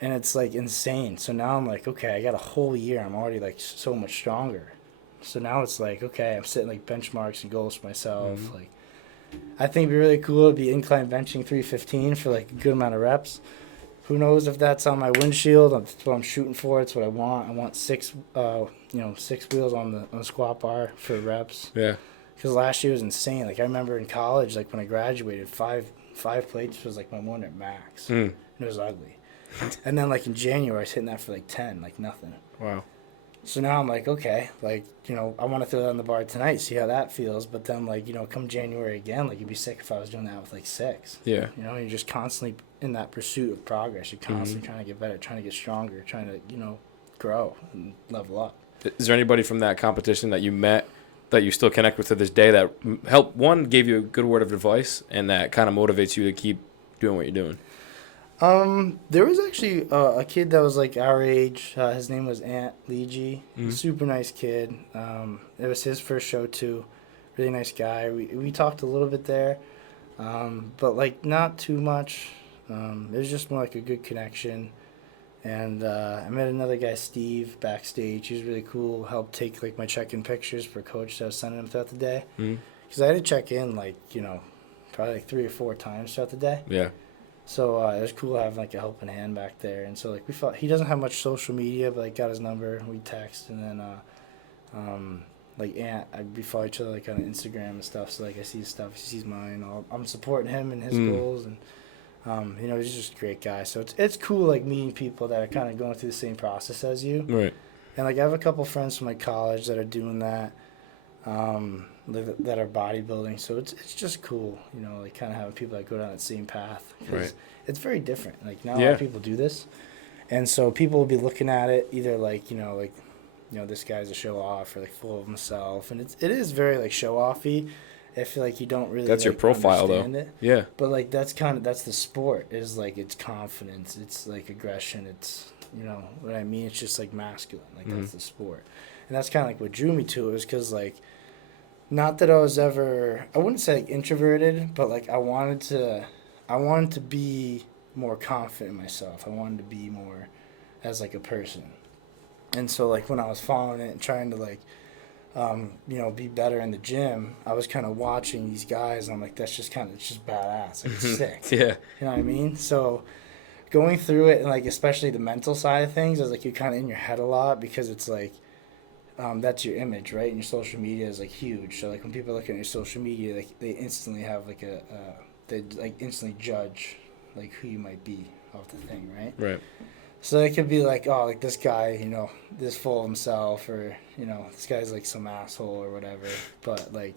and it's, like, insane. So now I'm like, okay, I got a whole year. I'm already, like, so much stronger. So now it's like, okay, I'm setting, like, benchmarks and goals for myself. Like, I think it'd be really cool to be incline benching 315 for, like, a good amount of reps. Who knows if that's on my windshield? That's what I'm shooting for. It's what I want. I want 6 wheels on the squat bar for reps. Yeah. Because last year was insane. Like, I remember in college, like, when I graduated, five plates was, like, my one at max. It was ugly. And then, like, in January, I was hitting that for, like, 10, like, nothing. Wow. So now I'm like, okay, like, I want to throw that on the bar tonight, see how that feels. But then, like, come January again, like, it'd be sick if I was doing that with, like, 6. Yeah. You're just constantly in that pursuit of progress. You're constantly trying to get better, trying to get stronger, trying to, grow and level up. Is there anybody from that competition that you met that you still connect with to this day that helped, one, gave you a good word of advice, and that kind of motivates you to keep doing what you're doing? There was actually a kid that was, like, our age. His name was Ant Leegee. Super nice kid. It was his first show too. Really nice guy. We talked a little bit there, but, like, not too much. It was just more like a good connection. And I met another guy, Steve, backstage. He was really cool. Helped take, like, my check-in pictures for Coach that I was sending him throughout the day. Because I had to check in, like, probably, like, 3 or 4 times throughout the day. Yeah. So it was cool having, like, a helping hand back there. And so, like, we felt he doesn't have much social media, but, like, got his number. We text, and then like, Ant, we follow each other, like, on Instagram and stuff. So, like, I see his stuff, he sees mine. I'm supporting him and his goals, and he's just a great guy. So it's cool, like, meeting people that are kind of going through the same process as you. Right. And, like, I have a couple friends from my college that are doing that. That are bodybuilding, so it's just cool, like, kind of having people that go down that same path. Right. It's very different. Like, now a lot of people do this, and so people will be looking at it either like, this guy's a show off or, like, full of himself, and it is very, like, show offy. I feel like you don't really. That's, like, your profile, though. It. Yeah. But, like, that's the sport. Is, like, it's confidence. It's, like, aggression. It's, what I mean. It's just, like, masculine. Like, that's the sport, and that's kind of, like, what drew me to it, was because, like, not that I was ever, I wouldn't say, like, introverted, but, like, I wanted to be more confident in myself. I wanted to be more as, like, a person. And so, like, when I was following it and trying to, like, be better in the gym, I was kind of watching these guys, and I'm like, it's just badass. Like, it's sick. Yeah. You know what I mean? So going through it, and, like, especially the mental side of things, is, like, you're kind of in your head a lot, because it's, like, that's your image, right? And your social media is, like, huge. So, like, when people look at your social media, like, they instantly have, like, they, like, instantly judge, like, who you might be off the thing, right? Right. So it could be like, oh, like this guy, this full of himself, or this guy's like some asshole or whatever. But like,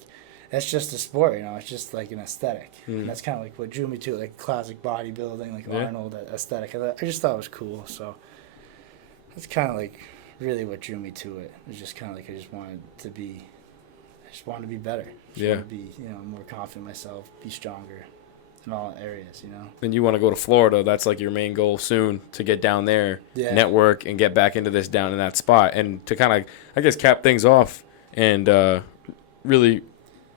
that's just a sport, It's just like an aesthetic, and that's kind of like what drew me to it, like classic bodybuilding, like Arnold aesthetic. I just thought it was cool, so that's kind of like really what drew me to it. It was just kind of like I just wanted to be better. Want to be more confident in myself, be stronger in all areas, And you want to go to Florida. That's like your main goal soon, to get down there, network, and get back into this down in that spot. And to kind of, I guess, cap things off and really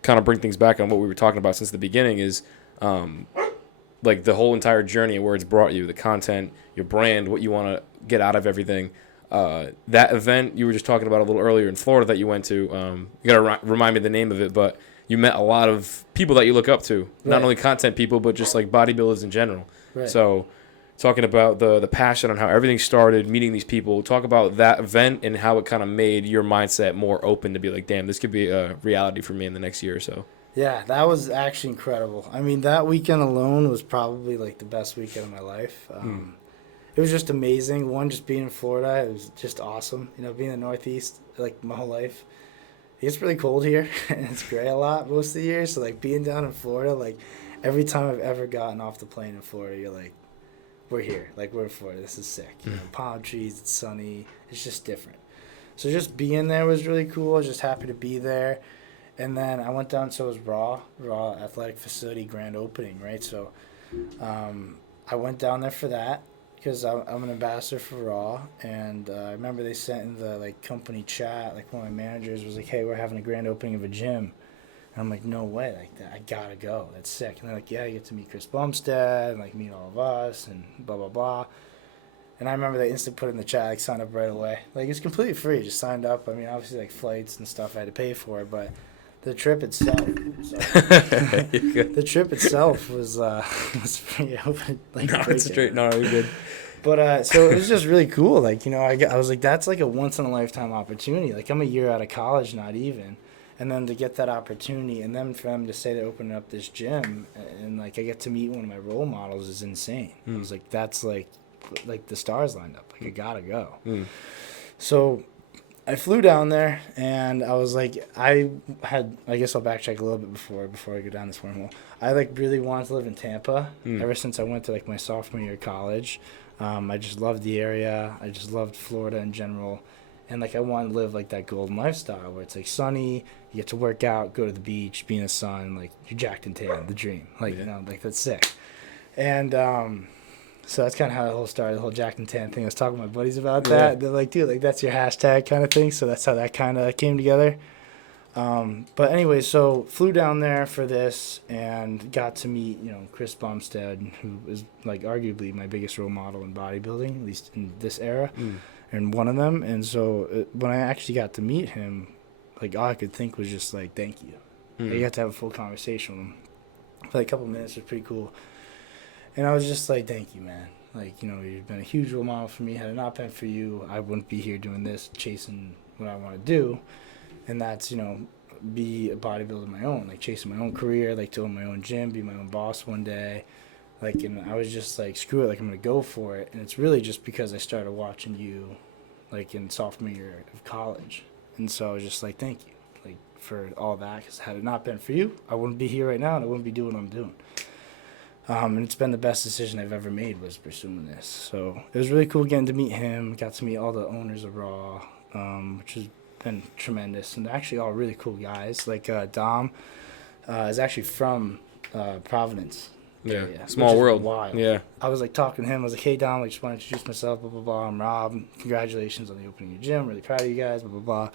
kind of bring things back on what we were talking about since the beginning is like the whole entire journey of where it's brought you, the content, your brand, what you want to get out of everything. That event you were just talking about a little earlier in Florida that you went to, you got to remind me the name of it, but you met a lot of people that you look up to, not only content people, but just like bodybuilders in general. Right. So talking about the passion on how everything started, meeting these people, talk about that event and how it kind of made your mindset more open to be like, damn, this could be a reality for me in the next year or so. Yeah, that was actually incredible. I mean, that weekend alone was probably like the best weekend of my life. It was just amazing. One, just being in Florida, it was just awesome. Being in the Northeast, like my whole life. It gets really cold here, and it's gray a lot most of the year. So, like, being down in Florida, like, every time I've ever gotten off the plane in Florida, you're like, we're here. Like, we're in Florida. This is sick. Palm trees, it's sunny. It's just different. So just being there was really cool. I was just happy to be there. And then I went down, so it was Raw Athletic Facility grand opening, right? So I went down there for that, because I'm an ambassador for Raw, and I remember they sent in the like company chat, like one of my managers was like, hey, we're having a grand opening of a gym. And I'm like, no way, like that, I gotta go, that's sick. And they're like, yeah, you get to meet Chris Bumstead, and like meet all of us, and blah, blah, blah. And I remember they instantly put in the chat, like, sign up right away. Like, it's completely free, just signed up. I mean, obviously, like, flights and stuff I had to pay for, but the trip itself, the trip itself was pretty open. Like, no, it's straight. No, you're good. But so it was just really cool. Like, I was like, that's like a once in a lifetime opportunity. Like, I'm a year out of college, not even, and then to get that opportunity, and then for them to say they're opening up this gym, and like I get to meet one of my role models is insane. I was like, that's like the stars lined up. Like, I gotta go. So I flew down there, and I was like, I guess I'll backtrack a little bit before I go down this wormhole. I like really wanted to live in Tampa ever since I went to like my sophomore year of college. I just loved the area. I just loved Florida in general. And like I wanted to live like that golden lifestyle where it's like sunny, you get to work out, go to the beach, be in the sun, like you're jacked and tan, the dream. Like, like that's sick. And so that's kind of how it all started, the whole jacked and tan thing. I was talking to my buddies about that. They're like, dude, like that's your hashtag kind of thing. So that's how that kind of came together. But anyway, so flew down there for this and got to meet, Chris Bumstead, who is like arguably my biggest role model in bodybuilding, at least in this era, and one of them. And so when I actually got to meet him, like all I could think was just like, thank you. I got to have a full conversation with him for like a couple minutes. It was pretty cool. And I was just like, thank you, man. Like, you've been a huge role model for me. Had it not been for you, I wouldn't be here doing this, chasing what I want to do. And that's, be a bodybuilder of my own, like chasing my own career, like to own my own gym, be my own boss one day. Like, and I was just like, screw it, like I'm going to go for it. And it's really just because I started watching you, like in sophomore year of college. And so I was just like, thank you, like for all that. Because had it not been for you, I wouldn't be here right now and I wouldn't be doing what I'm doing. And it's been the best decision I've ever made was pursuing this. So it was really cool getting to meet him, got to meet all the owners of Raw, which has been tremendous. And they're actually all really cool guys. Like Dom is actually from Providence. Yeah, small world. Wild. Yeah. I was like talking to him. I was like, hey, Dom, I just want to introduce myself, blah, blah, blah. I'm Rob. Congratulations on the opening of your gym. Really proud of you guys, blah, blah, blah.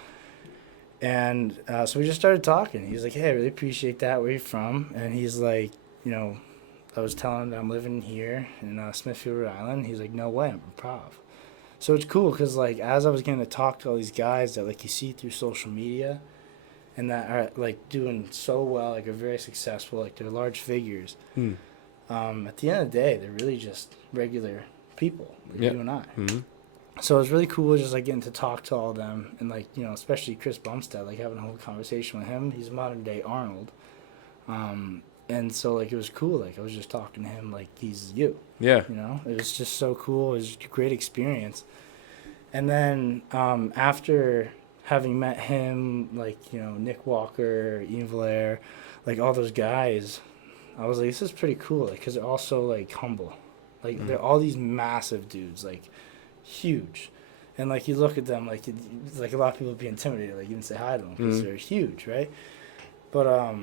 And so we just started talking. He was like, hey, I really appreciate that. Where are you from? And he's like, I was telling him that I'm living here in Smithfield, Rhode Island. He's like, no way, I'm from Prov. So it's cool because, like, as I was getting to talk to all these guys that, like, you see through social media and that are, like, doing so well, like, are very successful, like, they're large figures. At the end of the day, they're really just regular people, like you and I. So it was really cool just, like, getting to talk to all of them and, like, especially Chris Bumstead, like, having a whole conversation with him. He's modern-day Arnold. And so, like, it was cool. Like, I was just talking to him like he's you. Yeah. You know? It was just so cool. It was a great experience. And then after having met him, like, you know, Nick Walker, Ian Valaire, like, all those guys, I was like, this is pretty cool. Like, because they're also, like, humble. Like, they're all these massive dudes, like, huge. And, like, you look at them, like a lot of people would be intimidated, like, even say hi to them because they're huge, right? But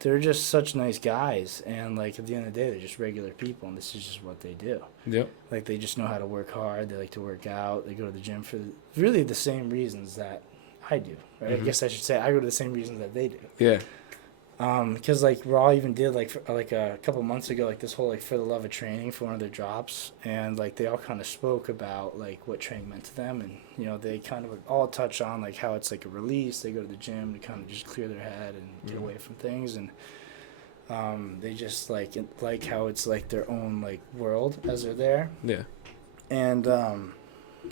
they're just such nice guys. And, like, at the end of the day, they're just regular people, and this is just what they do. Yep. Like, they just know how to work hard. They like to work out. They go to the gym for really the same reasons that I do, right? I guess I should say I go to the same reasons that they do. Yeah. Because, like, Raw even did, like, a couple months ago, like, this whole, like, For the Love of Training for one of their drops. And, like, they all kind of spoke about, like, what training meant to them. And, you know, they kind of all touch on, like, how it's, like, a release. They go to the gym to kind of just clear their head and get away from things. And they just, like how it's, like, their own, like, world as they're there. Yeah. And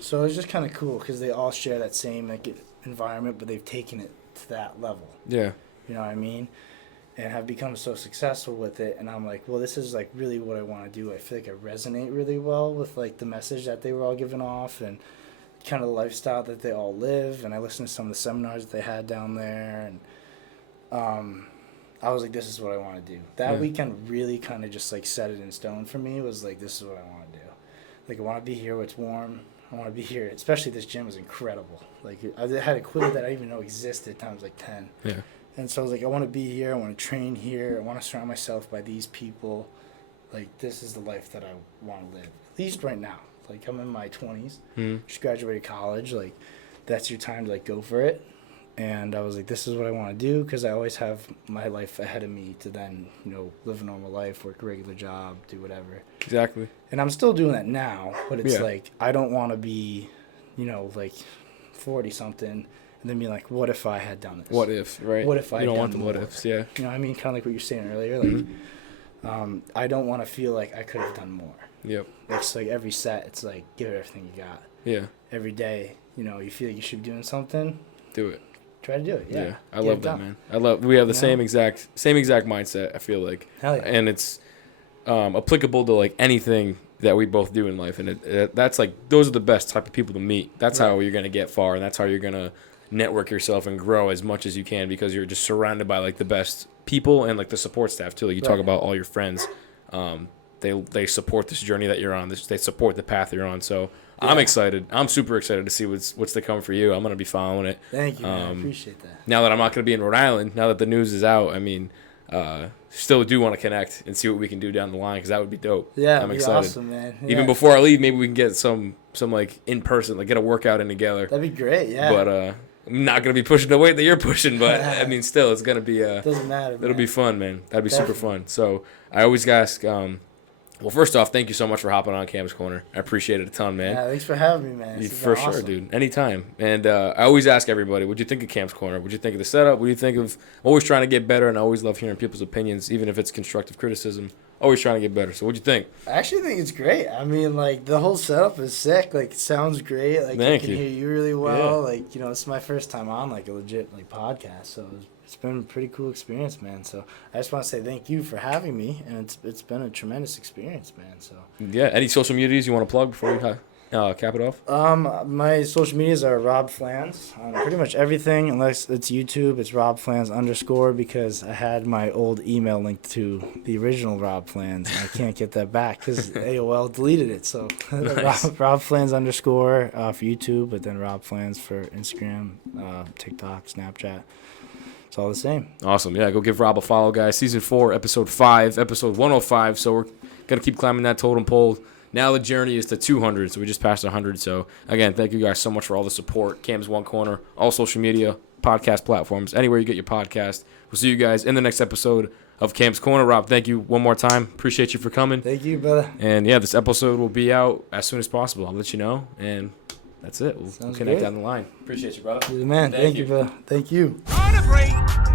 so it was just kind of cool because they all share that same, like, environment, but they've taken it to that level. Yeah. You know what I mean? And have become so successful with it. And I'm like, well, this is, like, really what I want to do. I feel like I resonate really well with, like, the message that they were all giving off and kind of the lifestyle that they all live. And I listened to some of the seminars that they had down there. And I was like, this is what I want to do. That weekend really kind of just, like, set it in stone for me. Was like, this is what I want to do. Like, I want to be here where it's warm. I want to be here. Especially this gym was incredible. Like, I had equipment that I didn't even know existed times, like, 10. Yeah. And so I was like, I want to be here. I want to train here. I want to surround myself by these people. Like, this is the life that I want to live. At least right now. Like, I'm in my 20s. Just graduated college. Like, that's your time to, like, go for it. And I was like, this is what I want to do because I always have my life ahead of me to then, you know, live a normal life, work a regular job, do whatever. Exactly. And I'm still doing that now. But it's like, I don't want to be, you know, like 40-something. And then be like, what if I had done this? What if, right? What if I You don't done want the what more? ifs, yeah. You know what I mean? Kind of like what you're saying earlier. Like, I don't want to feel like I could have done more. Yep. It's like every set, it's like, give it everything you got. Yeah. Every day, you know, you feel like you should be doing something. Do it. Try to do it, yeah. I love that, man. We have the same exact mindset, I feel like. Hell yeah. And it's applicable to, like, anything that we both do in life. And that's, like, those are the best type of people to meet. That's how you're going to get far, and that's how you're going to network yourself and grow as much as you can because you're just surrounded by, like, the best people and, like, the support staff too. Like, you talk about all your friends, they support this journey that you're on. They support the path you're on. So I'm excited. I'm super excited to see what's to come for you. I'm gonna be following it. Thank you, man. I appreciate that. Now that I'm not gonna be in Rhode Island, now that the news is out, I mean, still do want to connect and see what we can do down the line because that would be dope. Yeah, I'm excited. Awesome, man. Yeah. Even before I leave, maybe we can get some like in person, like get a workout in together. That'd be great. Yeah. But I'm not gonna be pushing the weight that you're pushing, but I mean, still, it's gonna be doesn't matter. It'll be fun, man. That'd be super fun. So I always ask. Well, first off, thank you so much for hopping on Cam's Corner. I appreciate it a ton, man. Yeah, thanks for having me, man. For sure, dude. Anytime. And I always ask everybody, what'd you think of Cam's Corner? What'd you think of the setup? What do you think of always trying to get better? And I always love hearing people's opinions, even if it's constructive criticism. Always trying to get better. So what'd you think? I actually think it's great. I mean, like, the whole setup is sick. Like, it sounds great. Like, I can hear you really well. Yeah. Like, you know, it's my first time on, like, a legit, like, podcast. So it's been a pretty cool experience, man. So I just want to say thank you for having me. And it's been a tremendous experience, man. So yeah. Any social medias you want to plug before we cap it off? My social medias are Rob Flans on pretty much everything, unless it's YouTube. It's Rob Flans _ because I had my old email linked to the original Rob Flans, and I can't get that back because AOL deleted it. So Nice. Rob Flans _ for YouTube, but then Rob Flans for Instagram, TikTok, Snapchat. It's all the same. Awesome. Yeah, go give Rob a follow, guys. Season 4, episode 5, episode 105. So we're gonna keep climbing that totem pole. Now the journey is to 200, so we just passed 100. So, again, thank you guys so much for all the support. Cam's One Corner, all social media, podcast platforms, anywhere you get your podcast. We'll see you guys in the next episode of Cam's Corner. Rob, thank you one more time. Appreciate you for coming. Thank you, brother. And, yeah, this episode will be out as soon as possible. I'll let you know. And that's it. We'll connect down the line. Appreciate you, brother. You're the man. Thank you, brother. Thank you. On a break.